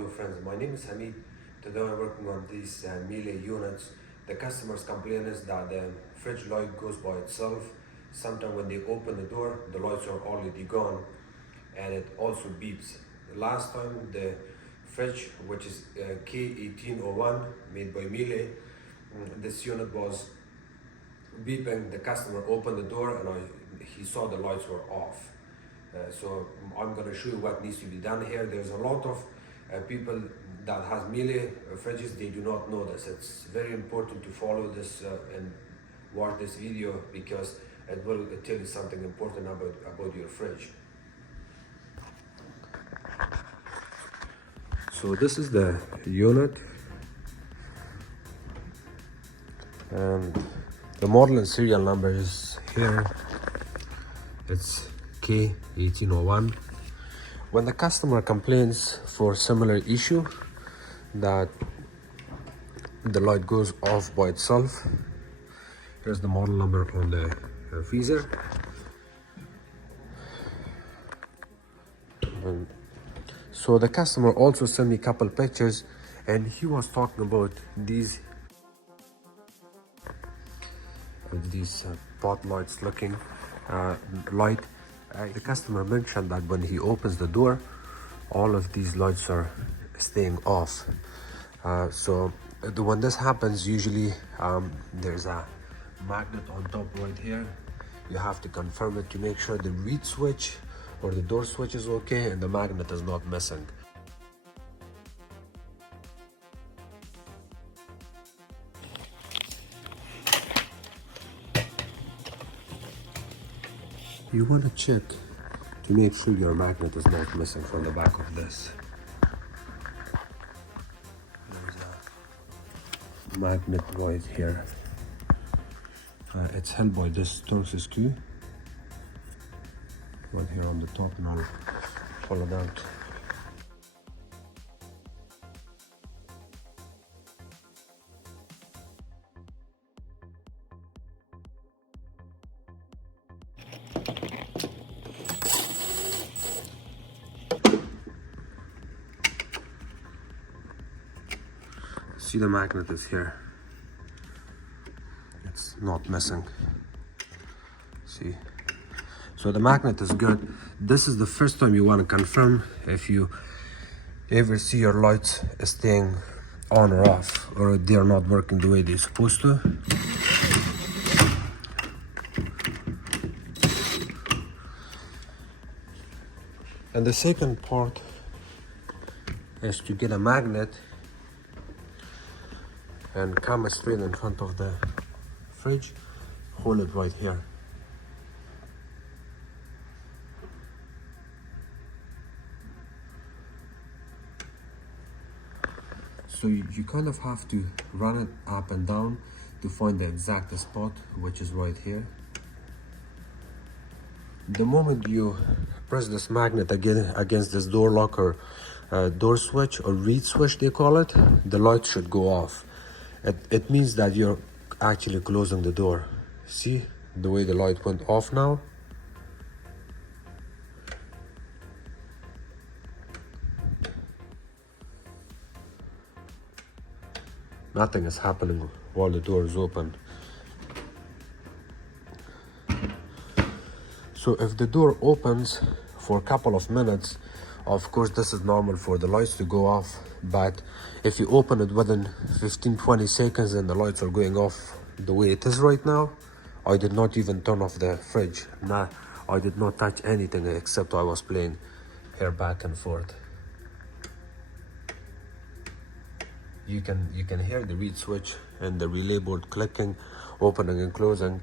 Hello friends, my name is Hamid. Today I'm working on these Miele units. The customer's complaint is that the fridge light goes by itself. Sometimes when they open the door, the lights are already gone and it also beeps. Last time the fridge, which is K1801 made by Miele, this unit was beeping. The customer opened the door and he saw the lights were off. So I'm going to show you what needs to be done here. There's a lot of people that has Miele fridges, they do not know this. It's very important to follow this and watch this video because it will tell you something important about your fridge. So this is the unit and the model and serial number is here. It's K1801. When the customer complains for similar issue that the light goes off by itself, here's the model number on the freezer. So the customer also sent me a couple pictures and he was talking about these pot lights looking light. The customer mentioned that when he opens the door, all of these lights are staying off. So when this happens, usually there's a magnet on top right here. You have to confirm it to make sure the reed switch or the door switch is okay and the magnet is not missing. You want to check to make sure your magnet is not missing from the back of this. There's a magnet right here. It's held by this Torx screw right here on the top, and I'll pull it out. See, the magnet is here. It's not missing. See? So the magnet is good. This is the first time you want to confirm if you ever see your lights staying on or off, or they're not working the way they're supposed to. And the second part is to get a magnet and come straight in front of the fridge, hold it right here. So you kind of have to run it up and down to find the exact spot, which is right here. The moment you press this magnet again against this door lock or door switch or reed switch they call it, the light should go off. It means that you're actually closing the door. See the way the light went off now? Nothing is happening while the door is open. So if the door opens for a couple of minutes, of course this is normal for the lights to go off, but if you open it within 15-20 seconds and the lights are going off the way it is right now, I did not even turn off the fridge. I did not touch anything except I was playing here back and forth. You can hear the reed switch and the relay board clicking, opening and closing.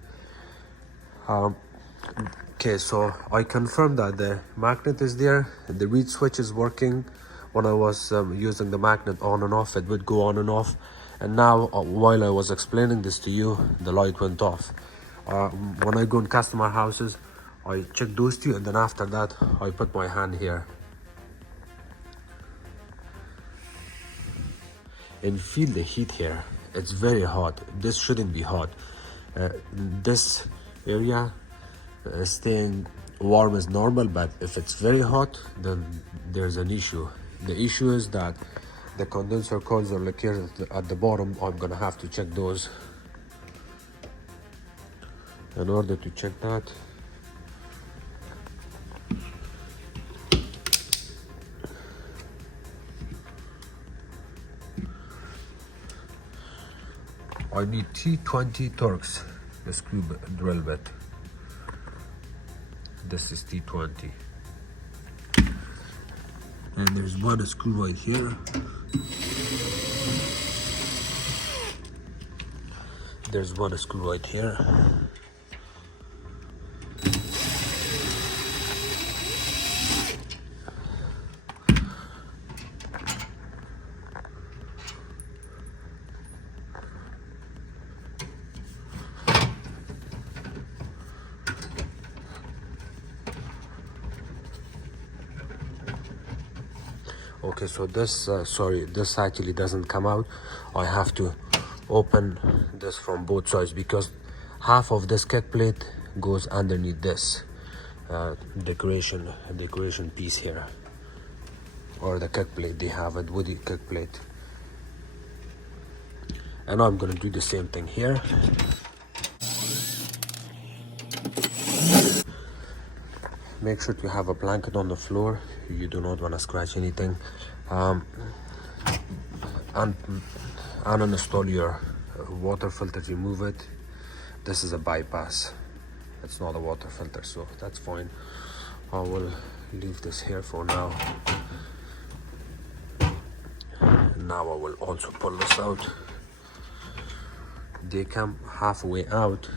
Okay, so I confirmed that the magnet is there, the reed switch is working. When I was using the magnet on and off, it would go on and off. And now, while I was explaining this to you, the light went off. When I go in customer houses, I check those two, and then after that, I put my hand here. And feel the heat here. It's very hot. This shouldn't be hot. This area staying warm is normal, but if it's very hot, then there's an issue. The issue is that the condenser coils are located at the bottom. I'm gonna have to check those. In order to check that, I need T20 Torx, the screw drill bit. This is T20. And there's one screw right here. There's one screw right here. Okay, so this, this actually doesn't come out. I have to open this from both sides because half of this kick plate goes underneath this decoration piece here, or the kick plate. They have a woody kick plate, and I'm gonna do the same thing here. Make sure to have a blanket on the floor. You do not want to scratch anything. And uninstall your water filter, remove it. This is a bypass. It's not a water filter, so that's fine. I will leave this here for now. Now I will also pull this out. They come halfway out,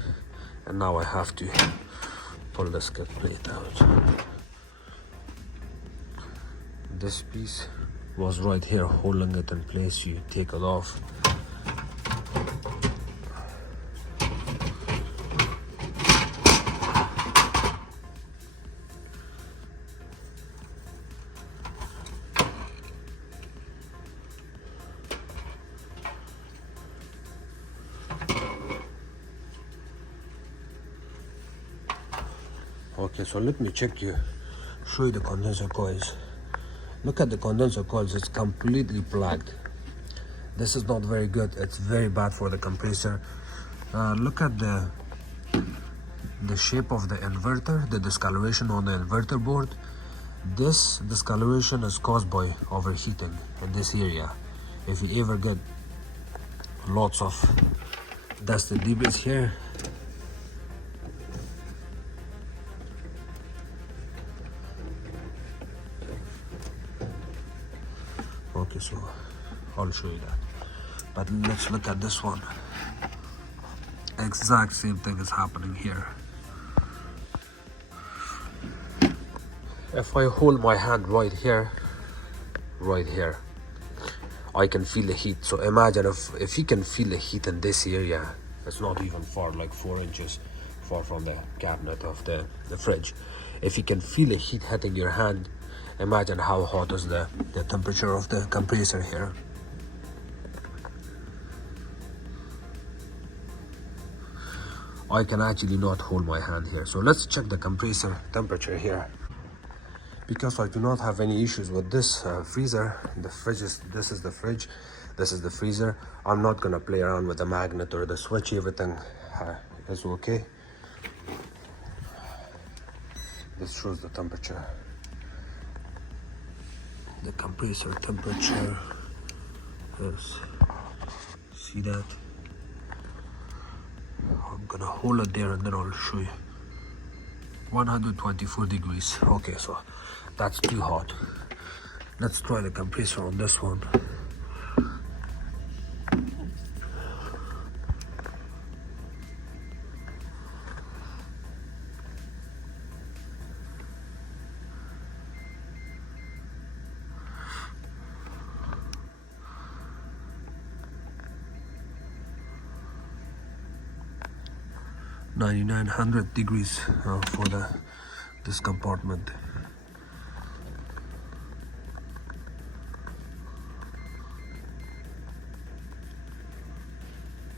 and now I have to pull the skid plate out. This piece was right here holding it in place. You take it off. Okay, so let me show you the condenser coils. Look at the condenser coils, it's completely plugged. This is not very good, it's very bad for the compressor. Look at the shape of the inverter, the discoloration on the inverter board. This discoloration is caused by overheating in this area. If you ever get lots of dusted debris here, okay, so I'll show you that. But let's look at this one. Exact same thing is happening here. If I hold my hand right here, I can feel the heat. So imagine if you can feel the heat in this area, it's not even far, like 4 inches far from the cabinet of the fridge. If you can feel the heat hitting your hand, imagine how hot is the temperature of the compressor here. I can actually not hold my hand here. So let's check the compressor temperature here. Because I do not have any issues with this freezer. This is the fridge, this is the freezer. I'm not gonna play around with the magnet or the switch. Everything is okay. This shows the temperature. The compressor temperature is, see that? I'm gonna hold it there and then I'll show you. 124 degrees. Okay, so that's too hot. Let's try the compressor on this one. (9,900 degrees for this compartment.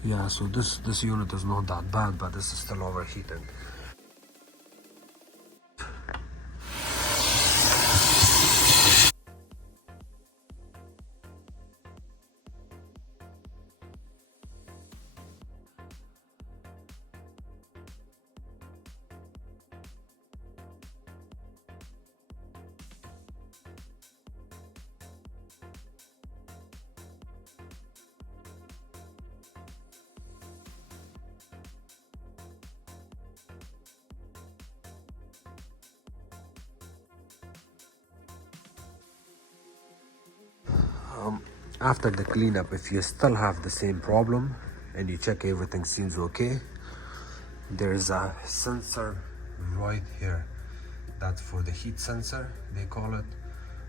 Yeah, so this unit is not that bad, but this is still overheating. After the cleanup, if you still have the same problem and you check everything seems okay, there's a sensor right here. That's for the heat sensor, they call it,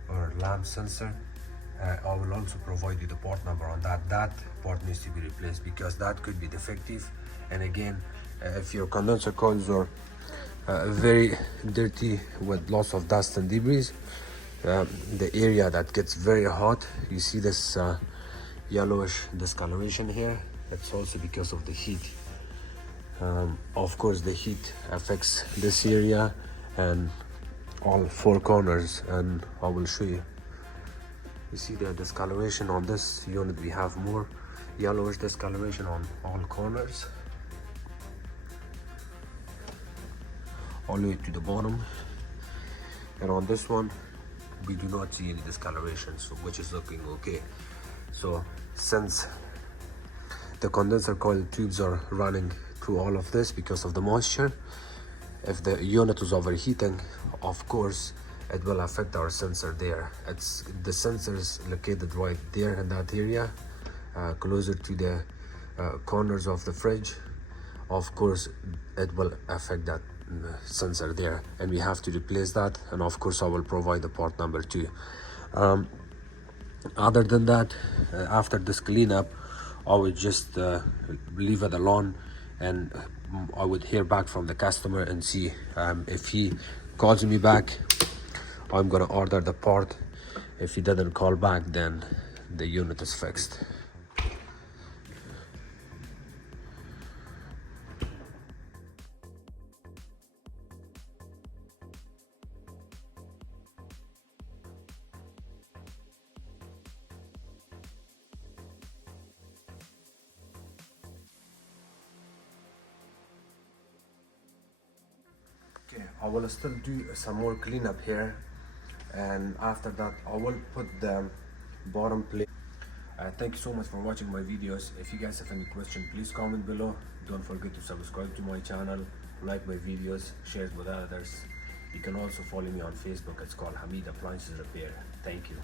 or lamp sensor. I will also provide you the part number on that. That part needs to be replaced because that could be defective. And again, if your condenser coils are very dirty with lots of dust and debris, the area that gets very hot, you see this yellowish discoloration here. That's also because of the heat. Of course, the heat affects this area and all four corners, and I will show you. You see the discoloration on this unit. We have more yellowish discoloration on all corners, all the way to the bottom. And on this one, we do not see any discoloration, so which is looking okay. So since the condenser coil tubes are running through all of this because of the moisture, if the unit is overheating, of course it will affect our sensor there. It's the sensor is located right there in that area, closer to the corners of the fridge. Of course it will affect that sensor there, and we have to replace that. And of course I will provide the part number 2. Other than that, after this cleanup, I would just leave it alone, and I would hear back from the customer and see if he calls me back, I'm gonna order the part. If he didn't call back, then the unit is fixed. Okay, I will still do some more cleanup here, and after that I will put the bottom plate. Thank you so much for watching my videos. If you guys have any question, please comment below. Don't forget to subscribe to my channel, like my videos, share it with others. You can also follow me on Facebook. It's called Hamid Appliances Repair. Thank you.